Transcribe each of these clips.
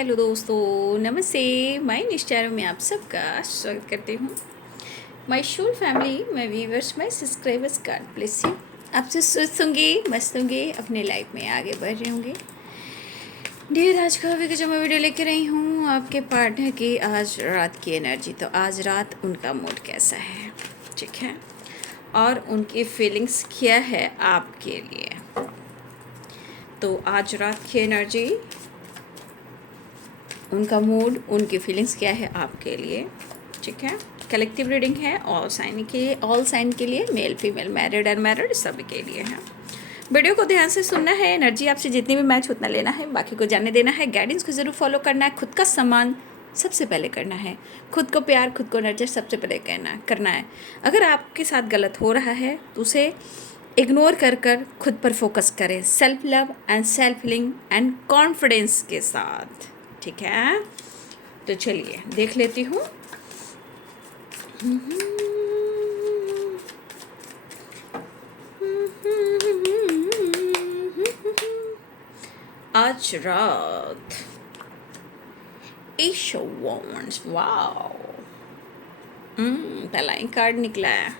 Hello दोस्तों, नमस्ते। मैं निश्चारों में आप सबका स्वागत करती हूँ। My Shool family, my viewers, my subscribers, God bless you. आपसे सुस्त होंगे, मस्त होंगे, अपने लाइफ में आगे बढ़ रहे होंगे। डियर, आज का जो मैं वीडियो लेकर आई हूँ आपके पार्टनर की आज रात की एनर्जी। तो आज रात उनका मूड कैसा है, ठीक है, और उनकी फीलिंग्स क्या है आपके लिए। तो आज रात की एनर्जी, उनका मूड, उनकी फीलिंग्स क्या है आपके लिए, ठीक है। कलेक्टिव रीडिंग है ऑल साइन के लिए, मेल फीमेल, मैरिड अनमैरिड, सभी के लिए है। वीडियो को ध्यान से सुनना है, एनर्जी आपसे जितनी भी मैच उतना लेना है, बाकी को जाने देना है। गाइडेंस को ज़रूर फॉलो करना है, खुद का सम्मान सबसे पहले करना है, खुद को प्यार, खुद को नर्चर सबसे पहले करना है। अगर आपके साथ गलत हो रहा है तो उसे इग्नोर कर खुद पर फोकस करें, self love and self healing and confidence के साथ, ठीक है। तो चलिए देख लेती हूँ। आज रात एश ऑफ वॉन्ड्स, वाओ, पहला कार्ड निकला है,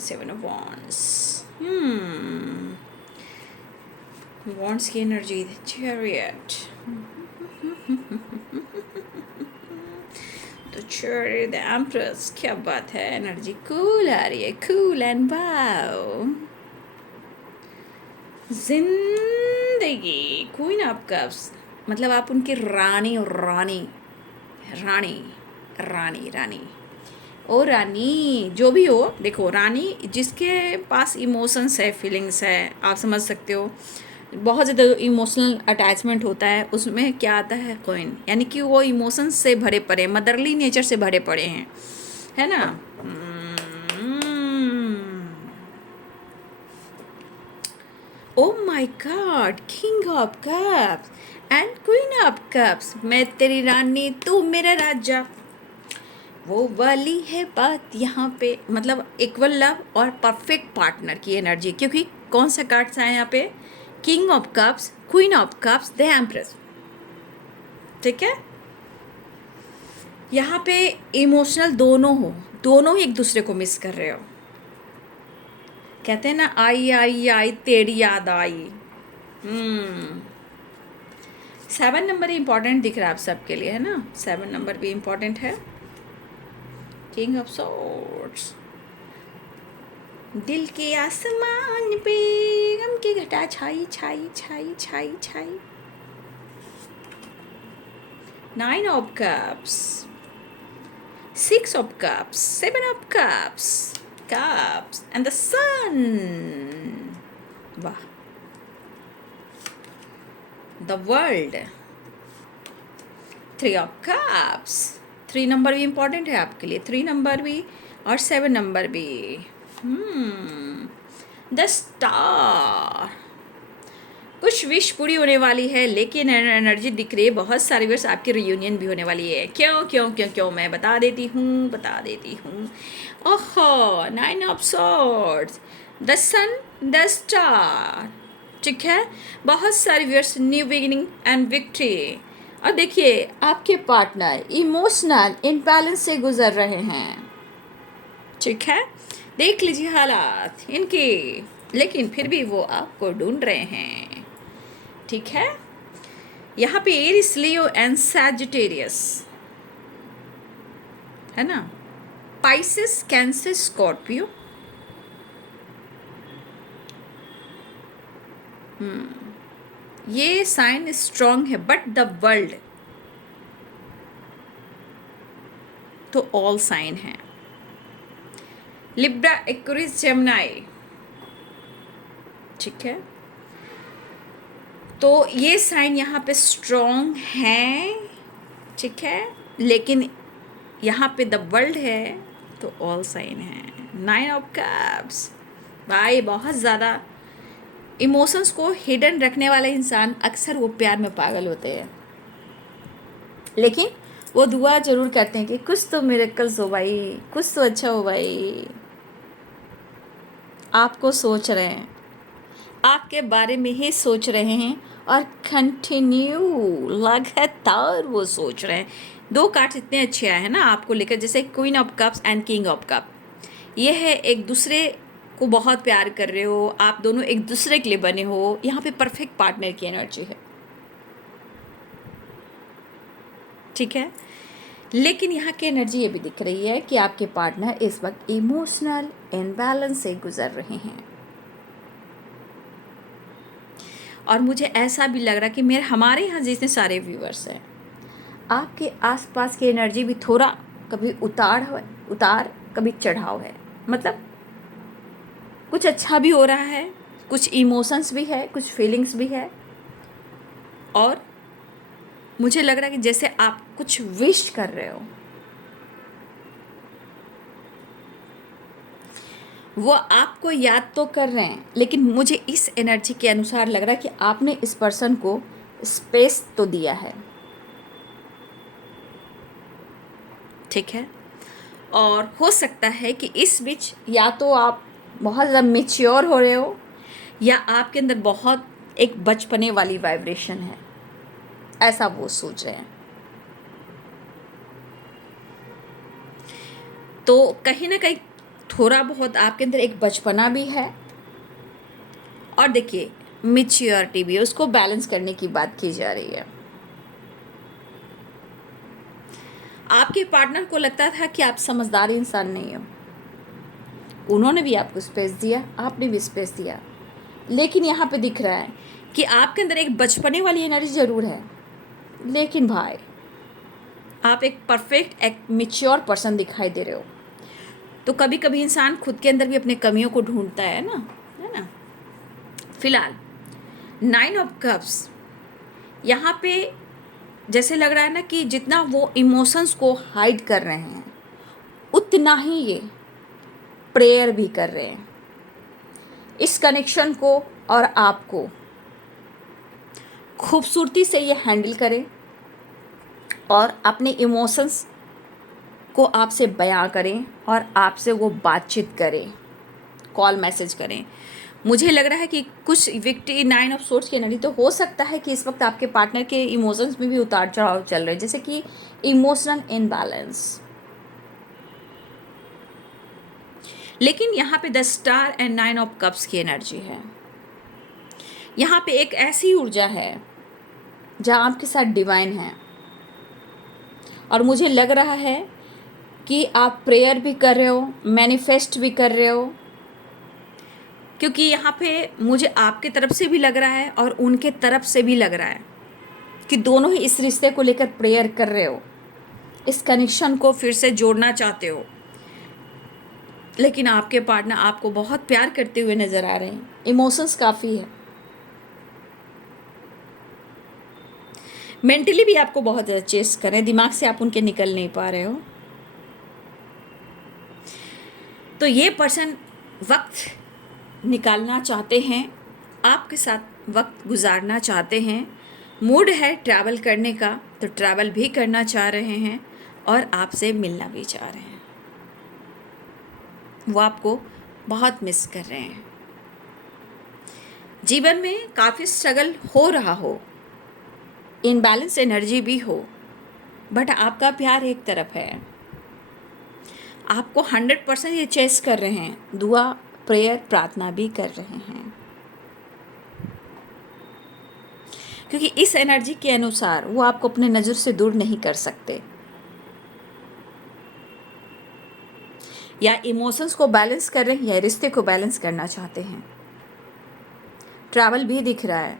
सेवन ऑफ वॉन्ड्स। वॉन्ड्स की एनर्जी, चैरियट। तो चैरियट, द एम्प्रेस, क्या बात है, एनर्जी कूल आ रही है, कूल एंड वाओ। जिंदगी, क्वीन ऑफ कप्स, मतलब आप उनकी रानी और रानी रानी रानी रानी ओ रानी, जो भी हो, देखो रानी जिसके पास इमोशंस है, फीलिंग्स है, आप समझ सकते हो, बहुत ज़्यादा इमोशनल अटैचमेंट होता है, उसमें क्या आता है, क्वीन, यानी कि वो इमोशंस से भरे पड़े, मदरली नेचर से भरे पड़े हैं, है ना। Oh my God, king of cups and queen of cups, मैं तेरी रानी, तू मेरा राजा, वो वाली है बात यहाँ पे, मतलब इक्वल लव और परफेक्ट पार्टनर की एनर्जी। क्योंकि कौन सा कार्ड्स आए यहाँ पे, king of cups, queen of cups, the empress, ठीक है। यहाँ पे इमोशनल दोनों हो, दोनों ही एक दूसरे को मिस कर रहे हो। कहते हैं ना, आई आई आई तेरी याद आई। 7 नंबर इम्पॉर्टेंट दिख रहा है आप सबके लिए, है ना। 7 नंबर भी इम्पॉर्टेंट है। किंग ऑफ सॉर्ड्स, दिल के आसमान पे गम की घटा छाई छाई छाई छाई छाई। 9 of cups, 6 of cups, 7 of cups, cups and the sun, वाह, the world, 3 of cups. 3 number भी इम्पॉर्टेंट है आपके लिए, 3 नंबर भी और 7 नंबर भी। द स्टार, कुछ विश पूरी होने वाली है, लेकिन एनर्जी दिख रही है, बहुत सारी विश आपकी रियूनियन भी होने वाली है। क्यों क्यों क्यों क्यों, मैं बता देती हूँ। ओहो, 9 of swords, the sun, the star, ठीक है। बहुत सारी wish, new beginning and victory. और देखिए आपके पार्टनर इमोशनल इम्बैलेंस से गुजर रहे हैं, ठीक है। देख लीजिए हालात इनके, लेकिन फिर भी वो आपको ढूंढ रहे हैं, ठीक है। यहाँ पे एरिस, लियो एंड सैजिटेरियस, है ना। Pisces, cancer, Scorpio. ये साइन स्ट्रॉन्ग है, बट द वर्ल्ड तो ऑल साइन है। लिब्रा, एक्वेरियस, जेमिनी, ठीक है। तो ये साइन यहाँ पे स्ट्रॉन्ग है, ठीक है, लेकिन यहाँ पे द वर्ल्ड है तो ऑल साइन है। 9 ऑफ कप्स, भाई बहुत ज़्यादा इमोशंस को हिडन रखने वाले इंसान अक्सर वो प्यार में पागल होते हैं, लेकिन वो दुआ ज़रूर करते हैं कि कुछ तो मिरेकल्स हो भाई, कुछ तो अच्छा हो भाई। आपको सोच रहे हैं, आपके बारे में ही सोच रहे हैं और कंटिन्यू लगातार वो सोच रहे हैं। 2 कार्ड्स इतने अच्छे आए हैं ना आपको लेकर, जैसे queen of cups and king of cup. ये है एक दूसरे को बहुत प्यार कर रहे हो, आप दोनों एक दूसरे के लिए बने हो। यहाँ पे परफेक्ट पार्टनर की एनर्जी है, ठीक है। लेकिन यहाँ की एनर्जी ये भी दिख रही है कि आपके पार्टनर इस वक्त इमोशनल इम्बैलेंस से गुजर रहे हैं। और मुझे ऐसा भी लग रहा कि हमारे यहाँ जितने सारे व्यूअर्स हैं, आपके आसपास की एनर्जी भी थोड़ा कभी उतार कभी चढ़ाव है। मतलब कुछ अच्छा भी हो रहा है, कुछ इमोशंस भी है, कुछ फीलिंग्स भी है। और मुझे लग रहा है कि जैसे आप कुछ विश कर रहे हो, वो आपको याद तो कर रहे हैं, लेकिन मुझे इस एनर्जी के अनुसार लग रहा है कि आपने इस पर्सन को स्पेस तो दिया है, ठीक है। और हो सकता है कि इस बीच या तो आप बहुत ज़्यादा मैच्योर हो रहे हो, या आपके अंदर बहुत एक बचपने वाली वाइब्रेशन है, ऐसा वो सोच रहे हैं। तो कहीं ना कहीं थोड़ा बहुत आपके अंदर एक बचपना भी है, और देखिए मैच्योरिटी भी है, उसको बैलेंस करने की बात की जा रही है। आपके पार्टनर को लगता था कि आप समझदार इंसान नहीं हो, उन्होंने भी आपको स्पेस दिया, आपने भी स्पेस दिया। लेकिन यहाँ पे दिख रहा है कि आपके अंदर एक बचपने वाली एनर्जी ज़रूर है, लेकिन भाई आप एक परफेक्ट एक मैच्योर पर्सन दिखाई दे रहे हो। तो कभी कभी इंसान खुद के अंदर भी अपने कमियों को ढूंढता है ना। फिलहाल 9 ऑफ कप्स यहाँ पे जैसे लग रहा है ना कि जितना वो इमोशंस को हाइड कर रहे हैं, उतना ही ये प्रेयर भी कर रहे हैं इस कनेक्शन को, और आपको खूबसूरती से ये हैंडल करें और अपने इमोशंस को आपसे बयां करें और आपसे वो बातचीत करें, कॉल मैसेज करें। मुझे लग रहा है कि कुछ व्यक्ति 9 ऑफ सोर्ड्स की एनर्जी, तो हो सकता है कि इस वक्त आपके पार्टनर के इमोशंस में भी उतार चढ़ाव चल रहे हैं, जैसे कि इमोशनल इनबैलेंस। लेकिन यहाँ पे the star and 9 of cups की एनर्जी है। यहाँ पे एक ऐसी ऊर्जा है जहाँ आपके साथ डिवाइन है, और मुझे लग रहा है कि आप प्रेयर भी कर रहे हो, मैनिफेस्ट भी कर रहे हो, क्योंकि यहाँ पे मुझे आपके तरफ से भी लग रहा है और उनके तरफ से भी लग रहा है कि दोनों ही इस रिश्ते को लेकर प्रेयर कर रहे हो, इस कनेक्शन को फिर से जोड़ना चाहते हो। लेकिन आपके पार्टनर आपको बहुत प्यार करते हुए नज़र आ रहे हैं, इमोशंस काफ़ी है, मेंटली भी आपको बहुत ज़्यादा चेस कर रहे हैं, दिमाग से आप उनके निकल नहीं पा रहे हो। तो ये पर्सन वक्त निकालना चाहते हैं, आपके साथ वक्त गुजारना चाहते हैं, मूड है ट्रैवल करने का तो ट्रैवल भी करना चाह रहे हैं, और आपसे मिलना भी चाह रहे हैं। वो आपको बहुत मिस कर रहे हैं। जीवन में काफ़ी स्ट्रगल हो रहा हो, इनबैलेंस एनर्जी भी हो, बट आपका प्यार एक तरफ है, आपको 100% ये चेस कर रहे हैं, दुआ प्रेयर प्रार्थना भी कर रहे हैं, क्योंकि इस एनर्जी के अनुसार वो आपको अपने नज़र से दूर नहीं कर सकते। या इमोशंस को बैलेंस कर रहे हैं, या रिश्ते को बैलेंस करना चाहते हैं। ट्रैवल भी दिख रहा है,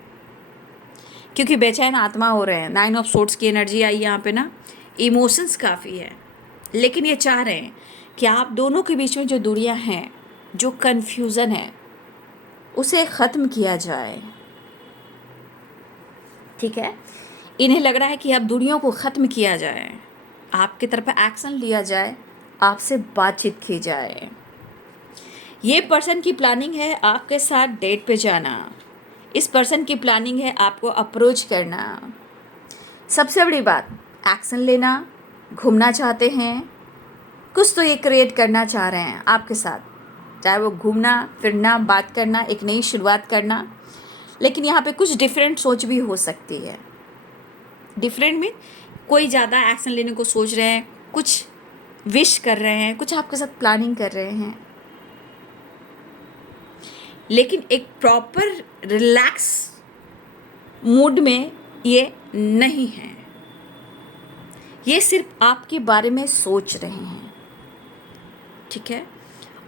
क्योंकि बेचैन आत्मा हो रहे हैं। 9 ऑफ सोर्ड्स की एनर्जी आई यहाँ पे ना, इमोशंस काफ़ी है, लेकिन ये चाह रहे हैं कि आप दोनों के बीच में जो दूरियां हैं, जो कन्फ्यूज़न है, उसे ख़त्म किया जाए, ठीक है। इन्हें लग रहा है कि अब दूरियों को ख़त्म किया जाए, आपकी तरफ एक्शन लिया जाए, आपसे बातचीत की जाए। ये पर्सन की प्लानिंग है आपके साथ डेट पे जाना, इस पर्सन की प्लानिंग है आपको अप्रोच करना। सबसे बड़ी बात, एक्शन लेना, घूमना चाहते हैं, कुछ तो ये क्रिएट करना चाह रहे हैं आपके साथ, चाहे वो घूमना फिरना, बात करना, एक नई शुरुआत करना। लेकिन यहाँ पे कुछ डिफरेंट सोच भी हो सकती है। डिफरेंट में कोई ज़्यादा एक्शन लेने को सोच रहे हैं, कुछ विश कर रहे हैं, कुछ आपके साथ प्लानिंग कर रहे हैं, लेकिन एक प्रॉपर रिलैक्स मूड में ये नहीं है। ये सिर्फ आपके बारे में सोच रहे हैं, ठीक है।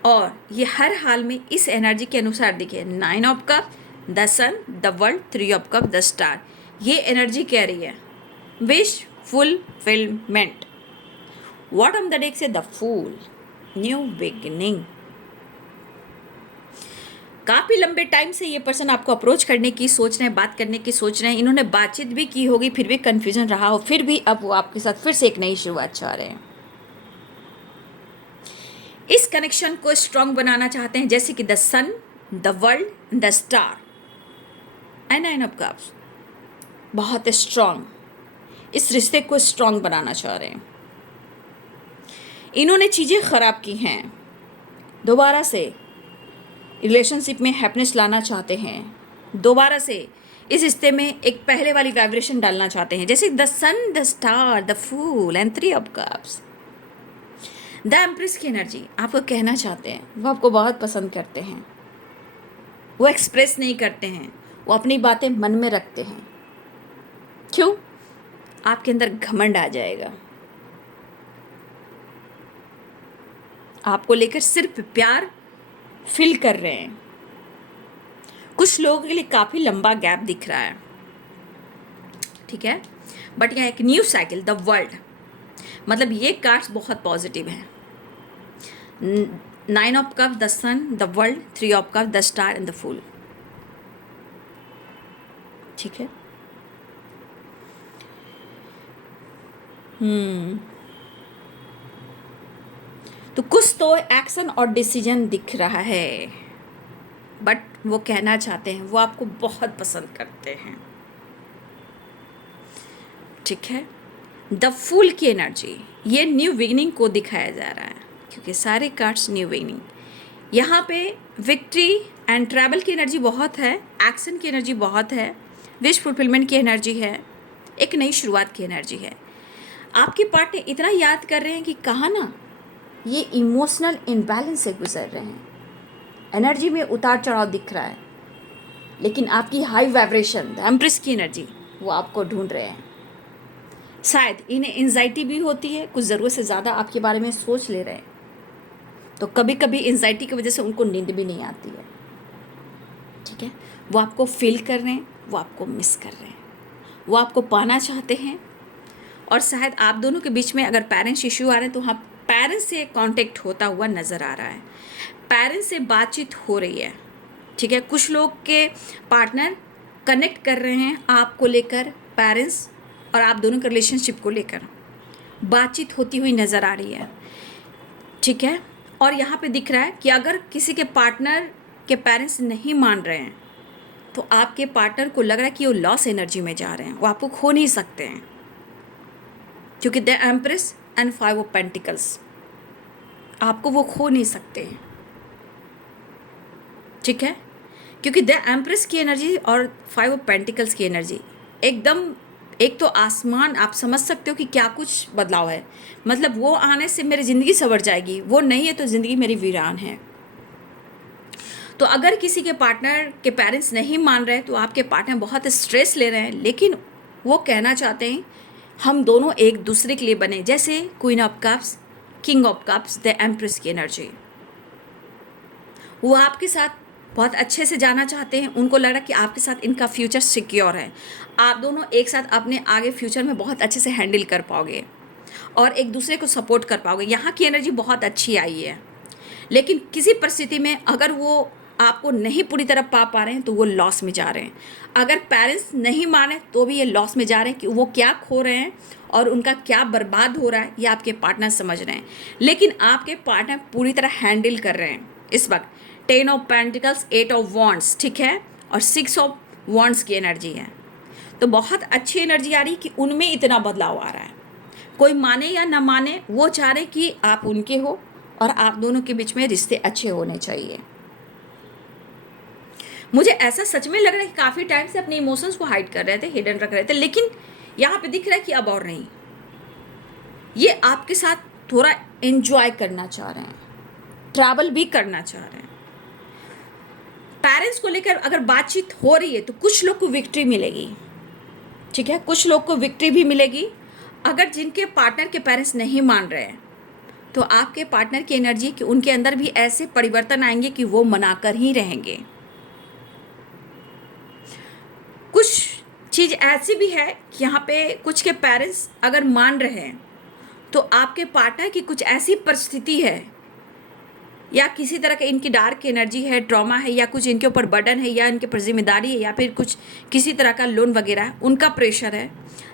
और ये हर हाल में इस एनर्जी के अनुसार देखिए, 9 of cup, the sun, the world, 3 of cup, the star. ये एनर्जी कह रही है wish fulfilment. Bottom the deck से द फूल, न्यू बिगिनिंग। काफ़ी लंबे टाइम से ये पर्सन आपको अप्रोच करने की सोच रहे हैं, बात करने की सोच रहे हैं, इन्होंने बातचीत भी की होगी, फिर भी कन्फ्यूजन रहा हो, फिर भी अब वो आपके साथ फिर से एक नई शुरुआत चाह रहे हैं। इस कनेक्शन को स्ट्रांग बनाना चाहते हैं, जैसे कि the sun, the world, the star and 9 of cups. बहुत स्ट्रांग इस रिश्ते को स्ट्रांग बनाना चाह रहे हैं। इन्होंने चीज़ें ख़राब की हैं, दोबारा से रिलेशनशिप में हैप्पीनेस लाना चाहते हैं, दोबारा से इस रिश्ते में एक पहले वाली वाइब्रेशन डालना चाहते हैं, जैसे the sun, the star, the fool and 3 of cups. The empress की एनर्जी आपको कहना चाहते हैं, वो आपको बहुत पसंद करते हैं, वो एक्सप्रेस नहीं करते हैं, वो अपनी बातें मन में रखते हैं। क्यों? आपके अंदर घमंड आ जाएगा, आपको लेकर सिर्फ प्यार फील कर रहे हैं। कुछ लोगों के लिए काफ़ी लंबा गैप दिख रहा है, ठीक है, बट यहाँ एक न्यू साइकिल, द वर्ल्ड, मतलब ये कार्ड्स बहुत पॉजिटिव हैं। 9 of cup, the sun, the world, 3 of cup, the star and the fool, ठीक है। तो कुछ तो एक्शन और डिसीजन दिख रहा है, बट वो कहना चाहते हैं वो आपको बहुत पसंद करते हैं, ठीक है। द फूल की एनर्जी, ये न्यू बिगिनिंग को दिखाया जा रहा है, क्योंकि सारे कार्ड्स न्यू बिगिनिंग। यहाँ पे विक्ट्री एंड ट्रैवल की एनर्जी बहुत है, एक्शन की एनर्जी बहुत है, विश फुलफिलमेंट की एनर्जी है, एक नई शुरुआत की एनर्जी है। आपके पार्टनर इतना याद कर रहे हैं कि कहा ना, ये इमोशनल इम्बैलेंस से गुजर रहे हैं, एनर्जी में उतार चढ़ाव दिख रहा है, लेकिन आपकी हाई वाइब्रेशन, द एम्प्रेस की एनर्जी, वो आपको ढूंढ रहे हैं। शायद इन्हें एंजाइटी भी होती है, कुछ ज़रूरत से ज़्यादा आपके बारे में सोच ले रहे हैं, तो कभी कभी एंजाइटी की वजह से उनको नींद भी नहीं आती है, ठीक है। वो आपको फील कर रहे हैं, वो आपको मिस कर रहे हैं, वो आपको पाना चाहते हैं। और शायद आप दोनों के बीच में अगर पेरेंट्स इश्यू आ रहे हैं, तो हाँ, पेरेंट्स से कांटेक्ट होता हुआ नज़र आ रहा है, पेरेंट्स से बातचीत हो रही है, ठीक है। कुछ लोग के पार्टनर कनेक्ट कर रहे हैं आपको लेकर, पेरेंट्स और आप दोनों के रिलेशनशिप को लेकर बातचीत होती हुई नज़र आ रही है, ठीक है। और यहाँ पे दिख रहा है कि अगर किसी के पार्टनर के पेरेंट्स नहीं मान रहे हैं, तो आपके पार्टनर को लग रहा है कि वो लॉस एनर्जी में जा रहे हैं, वो आपको खो नहीं सकते हैं, क्योंकि the empress and 5 of pentacles, आपको वो खो नहीं सकते हैं, ठीक है। क्योंकि द एम्प्रेस की एनर्जी और 5 ऑफ पेंटिकल्स की एनर्जी एकदम, एक तो आसमान, आप समझ सकते हो कि क्या कुछ बदलाव है, मतलब वो आने से मेरी ज़िंदगी संवर जाएगी, वो नहीं है तो ज़िंदगी मेरी वीरान है। तो अगर किसी के पार्टनर के पेरेंट्स नहीं मान रहे, तो आपके पार्टनर बहुत स्ट्रेस ले रहे हैं, लेकिन वो कहना चाहते हैं हम दोनों एक दूसरे के लिए बने, जैसे queen of cups, king of cups, the empress की एनर्जी। वो आपके साथ बहुत अच्छे से जाना चाहते हैं, उनको लग रहा है कि आपके साथ इनका फ्यूचर सिक्योर है, आप दोनों एक साथ अपने आगे फ्यूचर में बहुत अच्छे से हैंडल कर पाओगे और एक दूसरे को सपोर्ट कर पाओगे। यहाँ की एनर्जी बहुत अच्छी आई है, लेकिन किसी परिस्थिति में अगर वो आपको नहीं पूरी तरह पा रहे हैं, तो वो लॉस में जा रहे हैं। अगर पेरेंट्स नहीं माने, तो भी ये लॉस में जा रहे हैं कि वो क्या खो रहे हैं और उनका क्या बर्बाद हो रहा है, ये आपके पार्टनर समझ रहे हैं। लेकिन आपके पार्टनर पूरी तरह हैंडल कर रहे हैं इस वक्त। 10 ऑफ पेंटिकल्स, 8 ऑफ वॉन्ड्स, ठीक है, और 6 ऑफ वॉन्ड्स की एनर्जी है। तो बहुत अच्छी एनर्जी आ रही कि उनमें इतना बदलाव आ रहा है। कोई माने या ना माने, वो चाह रहे कि आप उनके हो और आप दोनों के बीच में रिश्ते अच्छे होने चाहिए। मुझे ऐसा सच में लग रहा है कि काफ़ी टाइम से अपने इमोशंस को हाइड कर रहे थे, हिडन रख रहे थे, लेकिन यहाँ पे दिख रहा है कि अब और नहीं, ये आपके साथ थोड़ा एंजॉय करना चाह रहे हैं, ट्रैवल भी करना चाह रहे हैं। पेरेंट्स को लेकर अगर बातचीत हो रही है तो कुछ लोग को विक्ट्री मिलेगी, ठीक है, कुछ लोग को विक्ट्री भी मिलेगी। अगर जिनके पार्टनर के पेरेंट्स नहीं मान रहे हैं तो आपके पार्टनर की एनर्जी कि उनके अंदर भी ऐसे परिवर्तन आएंगे कि वो मनाकर ही रहेंगे। कुछ चीज़ ऐसी भी है कि यहाँ पे कुछ के पेरेंट्स अगर मान रहे हैं तो आपके पार्टनर की कुछ ऐसी परिस्थिति है या किसी तरह का इनकी डार्क एनर्जी है, ट्रॉमा है, या कुछ इनके ऊपर बर्डन है, या इनके ऊपर जिम्मेदारी है, या फिर कुछ किसी तरह का लोन वगैरह है, उनका प्रेशर है,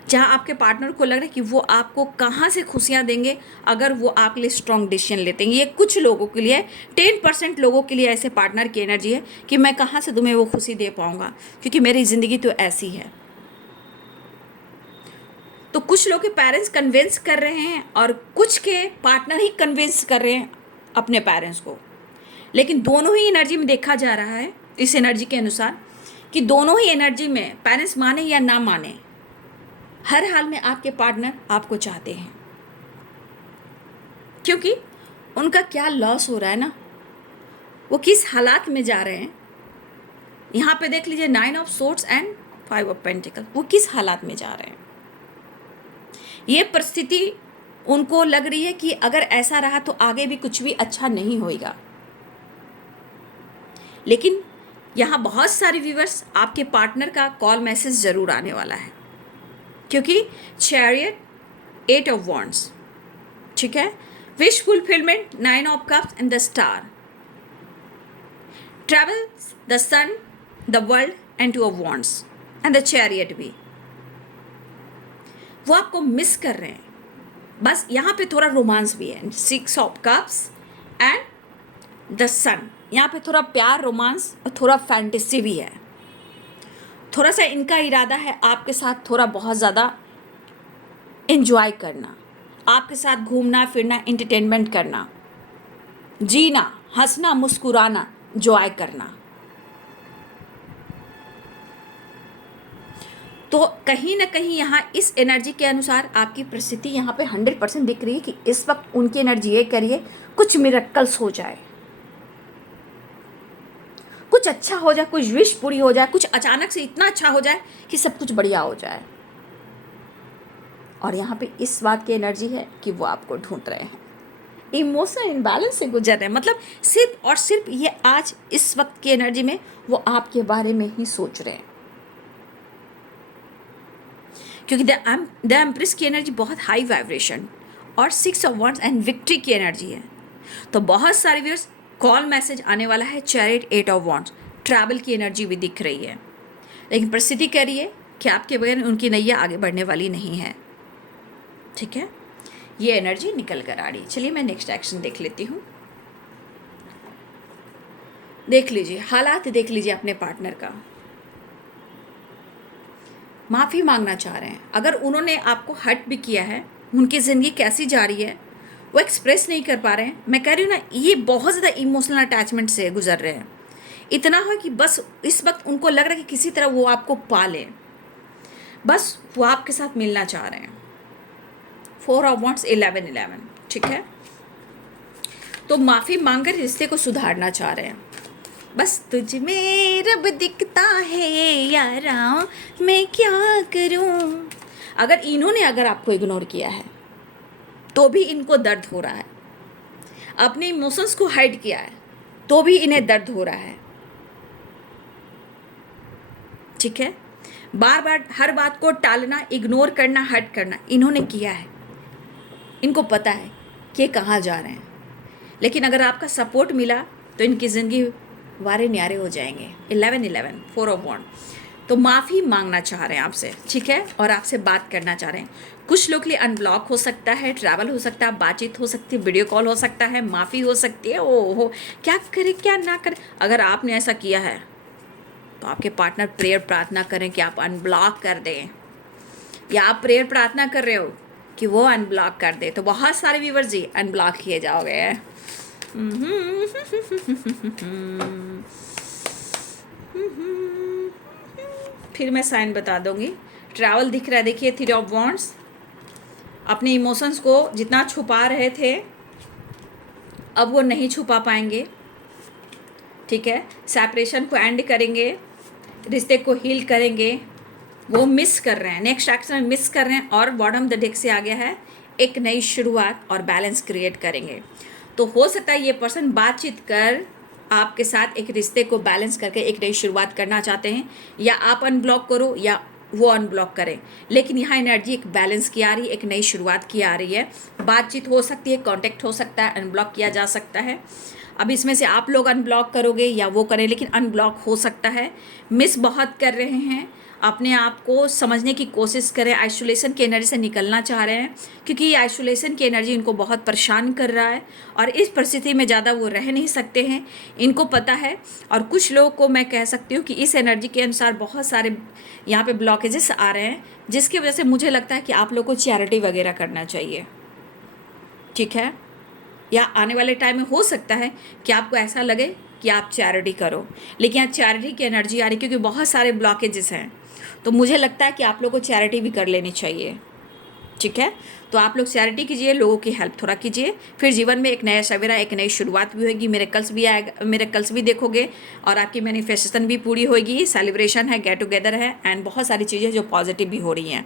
जहाँ आपके पार्टनर को लग रहा है कि वो आपको कहाँ से खुशियाँ देंगे अगर वो आपके लिए स्ट्रॉन्ग डिसीजन लेते हैं। ये कुछ लोगों के लिए 10% लोगों के लिए ऐसे पार्टनर की एनर्जी है कि मैं कहाँ से तुम्हें वो खुशी दे पाऊँगा, क्योंकि मेरी ज़िंदगी तो ऐसी है। तो कुछ लोग के पेरेंट्स कन्विंस कर रहे हैं और कुछ के पार्टनर ही कन्विंस कर रहे हैं अपने पेरेंट्स को, लेकिन दोनों ही एनर्जी में देखा जा रहा है इस एनर्जी के अनुसार कि दोनों ही एनर्जी में पेरेंट्स माने या ना माने, हर हाल में आपके पार्टनर आपको चाहते हैं, क्योंकि उनका क्या लॉस हो रहा है ना, वो किस हालात में जा रहे हैं। यहाँ पे देख लीजिए 9 of swords and 5 of pentacle, वो किस हालात में जा रहे हैं। ये परिस्थिति उनको लग रही है कि अगर ऐसा रहा तो आगे भी कुछ भी अच्छा नहीं होएगा। लेकिन यहाँ बहुत सारे व्यूअर्स आपके पार्टनर का कॉल मैसेज ज़रूर आने वाला है, क्योंकि चैरियट 8 ऑफ वॉन्ड्स, ठीक है, wish fulfilment 9 of cups and the star, travels, the sun, the world and 2 of wands and the chariot भी। वो आपको मिस कर रहे हैं, बस यहाँ पे थोड़ा रोमांस भी है, 6 ऑफ कप्स एंड द सन, यहाँ पे थोड़ा प्यार, रोमांस और थोड़ा फैंटेसी भी है। थोड़ा सा इनका इरादा है आपके साथ थोड़ा बहुत ज़्यादा एंजॉय करना, आपके साथ घूमना फिरना, एंटरटेनमेंट करना, जीना, हंसना, मुस्कुराना, एंजॉय करना। तो कहीं ना कहीं यहाँ इस एनर्जी के अनुसार आपकी परिस्थिति यहाँ पे 100% दिख रही है कि इस वक्त उनकी एनर्जी ये करिए कुछ मिरेकल्स हो जाए, कुछ अच्छा हो जाए, कुछ विश पूरी हो जाए, कुछ अचानक से इतना अच्छा हो जाए कि सब कुछ बढ़िया हो जाए। और यहाँ पे इस बात की एनर्जी है कि वो आपको ढूंढ रहे हैं, इमोशनल इम्बैलेंस से गुजर रहे हैं, मतलब सिर्फ और सिर्फ ये आज इस वक्त की एनर्जी में वो आपके बारे में ही सोच रहे हैं, क्योंकि द एम्प्रेस की एनर्जी बहुत हाई वाइब्रेशन और 6 ऑफ वॉन्ड्स एंड विक्ट्री की एनर्जी है। तो बहुत सारे व्यूअर्स कॉल मैसेज आने वाला है, चैरियट 8 ऑफ वॉन्ड्स, ट्रैवल की एनर्जी भी दिख रही है, लेकिन परिस्थिति कह रही है कि आपके बगैर उनकी नैया आगे बढ़ने वाली नहीं है, ठीक है, ये एनर्जी निकल कर आ रही। चलिए मैं नेक्स्ट एक्शन देख लेती हूँ। देख लीजिए हालात, देख लीजिए अपने पार्टनर का, माफ़ी मांगना चाह रहे हैं। अगर उन्होंने आपको हर्ट भी किया है, उनकी ज़िंदगी कैसी जा रही है वो एक्सप्रेस नहीं कर पा रहे हैं। मैं कह रही हूँ ना, ये बहुत ज़्यादा इमोशनल अटैचमेंट से गुजर रहे हैं, इतना हो कि बस इस वक्त उनको लग रहा है कि किसी तरह वो आपको पालें, बस वो आपके साथ मिलना चाह रहे हैं। 4 ऑफ वॉन्ड्स 11, ठीक है, तो माफ़ी मांगकर रिश्ते को सुधारना चाह रहे हैं। बस तुझ में रब दिखता है यारा, मैं क्या करूं। अगर आपको इग्नोर किया है तो भी इनको दर्द हो रहा है, अपने इमोशंस को हाइड किया है तो भी इन्हें दर्द हो रहा है, ठीक है, बार बार हर बात को टालना, इग्नोर करना, हर्ट करना इन्होंने किया है। इनको पता है कि कहाँ जा रहे हैं, लेकिन अगर आपका सपोर्ट मिला तो इनकी ज़िंदगी वारे न्यारे हो जाएंगे। 11, 4 ऑफ वॉन्ड, तो माफ़ी मांगना चाह रहे हैं आपसे, ठीक है, और आपसे बात करना चाह रहे हैं। कुछ लोग के लिए अनब्लॉक हो सकता है, ट्रैवल हो सकता है, बातचीत हो सकती है, वीडियो कॉल हो सकता है, माफ़ी हो सकती है। ओहो, क्या करे क्या ना करे। अगर आपने ऐसा किया है तो आपके पार्टनर प्रेयर प्रार्थना करें कि आप अनब्लॉक कर दें, या आप प्रेयर प्रार्थना कर रहे हो कि वो अनब्लॉक कर दे, तो बहुत सारे व्यूअर्स जी अनब्लॉक किए जाओगे। फिर मैं साइन बता दूंगी। ट्रैवल दिख रहा है, देखिए 3 ऑफ वॉन्ड्स। अपने इमोशंस को जितना छुपा रहे थे अब वो नहीं छुपा पाएंगे, ठीक है। सेपरेशन को एंड करेंगे, रिश्ते को हील करेंगे। वो मिस कर रहे हैं, नेक्स्ट एक्शन मिस कर रहे हैं, और बॉटम द डेक से आ गया है एक नई शुरुआत और बैलेंस क्रिएट करेंगे। तो हो सकता है ये पर्सन बातचीत कर आपके साथ एक रिश्ते को बैलेंस करके एक नई शुरुआत करना चाहते हैं, या आप अनब्लॉक करो या वो अनब्लॉक करें। लेकिन यहाँ एनर्जी एक बैलेंस की आ रही है, एक नई शुरुआत की आ रही है। बातचीत हो सकती है, कांटेक्ट हो सकता है, अनब्लॉक किया जा सकता है। अब इसमें से आप लोग अनब्लॉक करोगे या वो करें, लेकिन अनब्लॉक हो सकता है। मिस बहुत कर रहे हैं, अपने आप को समझने की कोशिश करें। आइसोलेशन की एनर्जी से निकलना चाह रहे हैं, क्योंकि ये आइसोलेशन की एनर्जी इनको बहुत परेशान कर रहा है, और इस परिस्थिति में ज़्यादा वो रह नहीं सकते हैं, इनको पता है। और कुछ लोगों को मैं कह सकती हूँ कि इस एनर्जी के अनुसार बहुत सारे यहाँ पे ब्लॉकेजेस आ रहे हैं, जिसकी वजह से मुझे लगता है कि आप लोग को चैरिटी वगैरह करना चाहिए, ठीक है। या आने वाले टाइम में हो सकता है कि आपको ऐसा लगे कि आप चैरिटी करो, लेकिन यहाँ चैरिटी की एनर्जी आ रही, क्योंकि बहुत सारे ब्लॉकेजेस हैं। तो मुझे लगता है कि आप लोग को चैरिटी भी कर लेनी चाहिए, ठीक है। तो आप लोग चैरिटी कीजिए, लोगों की हेल्प थोड़ा कीजिए, फिर जीवन में एक नया सवेरा, एक नई शुरुआत भी होगी। मिरेकल्स भी आएगा, मिरेकल्स भी देखोगे, और आपकी मैनिफेस्टेशन भी पूरी होगी। सेलिब्रेशन है, गेट टुगेदर है, एंड बहुत सारी चीज़ें जो पॉजिटिव भी हो रही हैं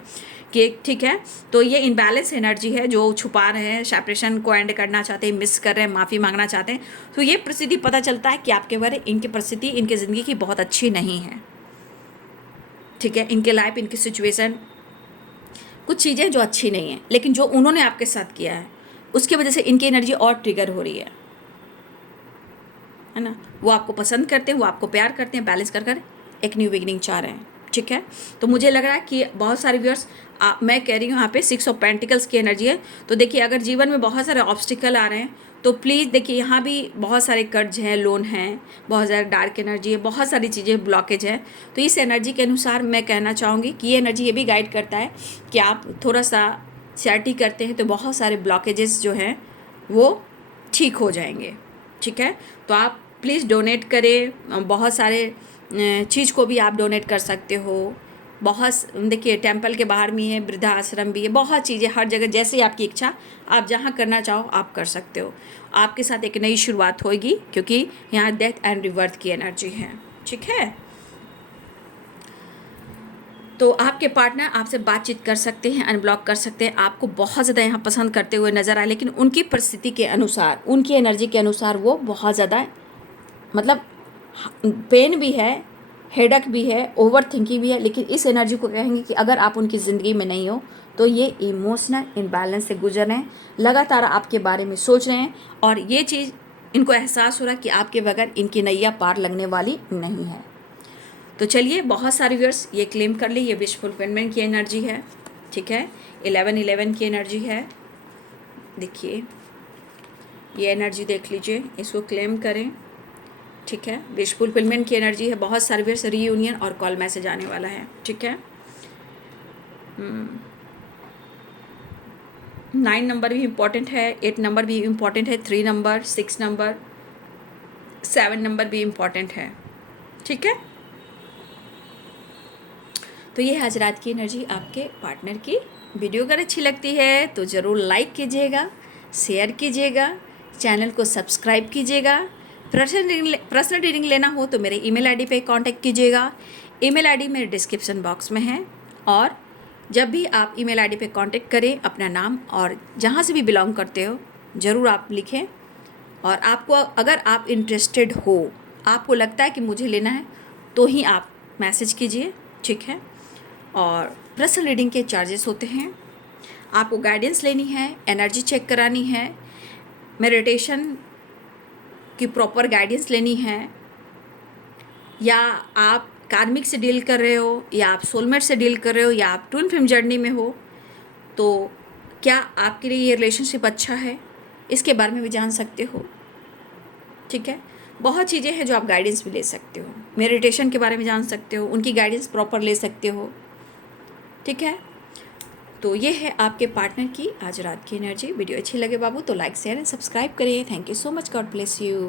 कि ठीक है। तो ये इनबैलेंस एनर्जी है, जो छुपा रहे हैं, सेपरेशन को एंड करना चाहते हैं, मिस कर रहे हैं, माफ़ी मांगना चाहते हैं। तो ये परिस्थिति पता चलता है कि आपके बारे इनकी परिस्थिति, इनकी ज़िंदगी की बहुत अच्छी नहीं है, ठीक है। इनके लाइफ, इनकी सिचुएशन, कुछ चीज़ें जो अच्छी नहीं हैं, लेकिन जो उन्होंने आपके साथ किया है उसकी वजह से इनकी एनर्जी और ट्रिगर हो रही है ना। वो आपको पसंद करते हैं, वो आपको प्यार करते हैं, बैलेंस कर कर एक न्यू बिगिनिंग चाह रहे हैं, ठीक है। तो मुझे लग रहा है कि बहुत सारे व्यूअर्स, मैं कह रही हूँ यहाँ पे 6 ऑफ पेंटिकल्स की एनर्जी है। तो देखिए, अगर जीवन में बहुत सारे ऑब्स्टिकल आ रहे हैं तो प्लीज़ देखिए, यहाँ भी बहुत सारे कर्ज हैं, लोन हैं, बहुत ज़्यादा डार्क एनर्जी है, बहुत सारी चीज़ें ब्लॉकेज है। तो इस एनर्जी के अनुसार मैं कहना चाहूँगी कि ये एनर्जी ये भी गाइड करता है कि आप थोड़ा सा चैरिटी करते हैं तो बहुत सारे ब्लॉकेजेस जो हैं वो ठीक हो जाएंगे, ठीक है। तो आप प्लीज़ डोनेट करें, बहुत सारे चीज़ को भी आप डोनेट कर सकते हो। बहुत देखिए, टेंपल के बाहर भी है, वृद्धा आश्रम भी है, बहुत चीज़ें हर जगह, जैसे आपकी इच्छा, आप जहाँ करना चाहो आप कर सकते हो। आपके साथ एक नई शुरुआत होगी, क्योंकि यहाँ डेथ एंड रिबर्थ की एनर्जी है, ठीक है। तो आपके पार्टनर आपसे बातचीत कर सकते हैं, अनब्लॉक कर सकते हैं, आपको बहुत ज़्यादा यहाँ पसंद करते हुए नज़र आए, लेकिन उनकी परिस्थिति के अनुसार, उनकी एनर्जी के अनुसार वो बहुत ज़्यादा, मतलब पेन भी है, हेडक भी है, ओवर थिंकिंग भी है। लेकिन इस एनर्जी को कहेंगे कि अगर आप उनकी ज़िंदगी में नहीं हो तो ये इमोशनल इम्बैलेंस से गुजर रहे हैं, लगातार आपके बारे में सोच रहे हैं, और ये चीज़ इनको एहसास हो रहा है कि आपके बगैर इनकी नैया पार लगने वाली नहीं है। तो चलिए, बहुत सारे व्यूअर्स ये क्लेम कर ली, ये विश फुलफिलमेंट की एनर्जी है, ठीक है। 11-11 की एनर्जी है, देखिए ये एनर्जी देख लीजिए, इसको क्लेम करें, ठीक है। विश फुलफिलमेंट की एनर्जी है, बहुत सारे व्यूअर्स रीयूनियन और कॉल मैसेज आने वाला है, ठीक है। 9 नंबर भी इम्पॉर्टेंट है, 8 नंबर भी इम्पॉर्टेंट है, 3 नंबर, 6 नंबर, 7 नंबर भी इम्पॉर्टेंट है, ठीक है। तो ये है आज रात की एनर्जी आपके पार्टनर की। वीडियो अगर अच्छी लगती है तो ज़रूर लाइक कीजिएगा, शेयर कीजिएगा, चैनल को सब्सक्राइब कीजिएगा। पर्सनल रीडिंग लेना हो तो मेरे ईमेल आईडी पे कांटेक्ट कीजिएगा। ईमेल आईडी मेरे डिस्क्रिप्शन बॉक्स में है, और जब भी आप ईमेल आईडी पे कांटेक्ट करें, अपना नाम और जहाँ से भी बिलोंग करते हो ज़रूर आप लिखें। और आपको, अगर आप इंटरेस्टेड हो, आपको लगता है कि मुझे लेना है, तो ही आप मैसेज कीजिए, ठीक है। और पर्सनल रीडिंग के चार्जेस होते हैं। आपको गाइडेंस लेनी है, एनर्जी चेक करानी है, मेडिटेशन की प्रॉपर गाइडेंस लेनी है, या आप कार्मिक से डील कर रहे हो, या आप सोलमेट से डील कर रहे हो, या आप ट्विन फ्लेम जर्नी में हो, तो क्या आपके लिए ये रिलेशनशिप अच्छा है, इसके बारे में भी जान सकते हो, ठीक है। बहुत चीज़ें हैं जो आप गाइडेंस भी ले सकते हो, मेडिटेशन के बारे में जान सकते हो, उनकी गाइडेंस प्रॉपर ले सकते हो, ठीक है। तो ये है आपके पार्टनर की आज रात की एनर्जी। वीडियो अच्छी लगे बाबू तो लाइक, शेयर एंड सब्सक्राइब करिए। Thank you so much, God bless you.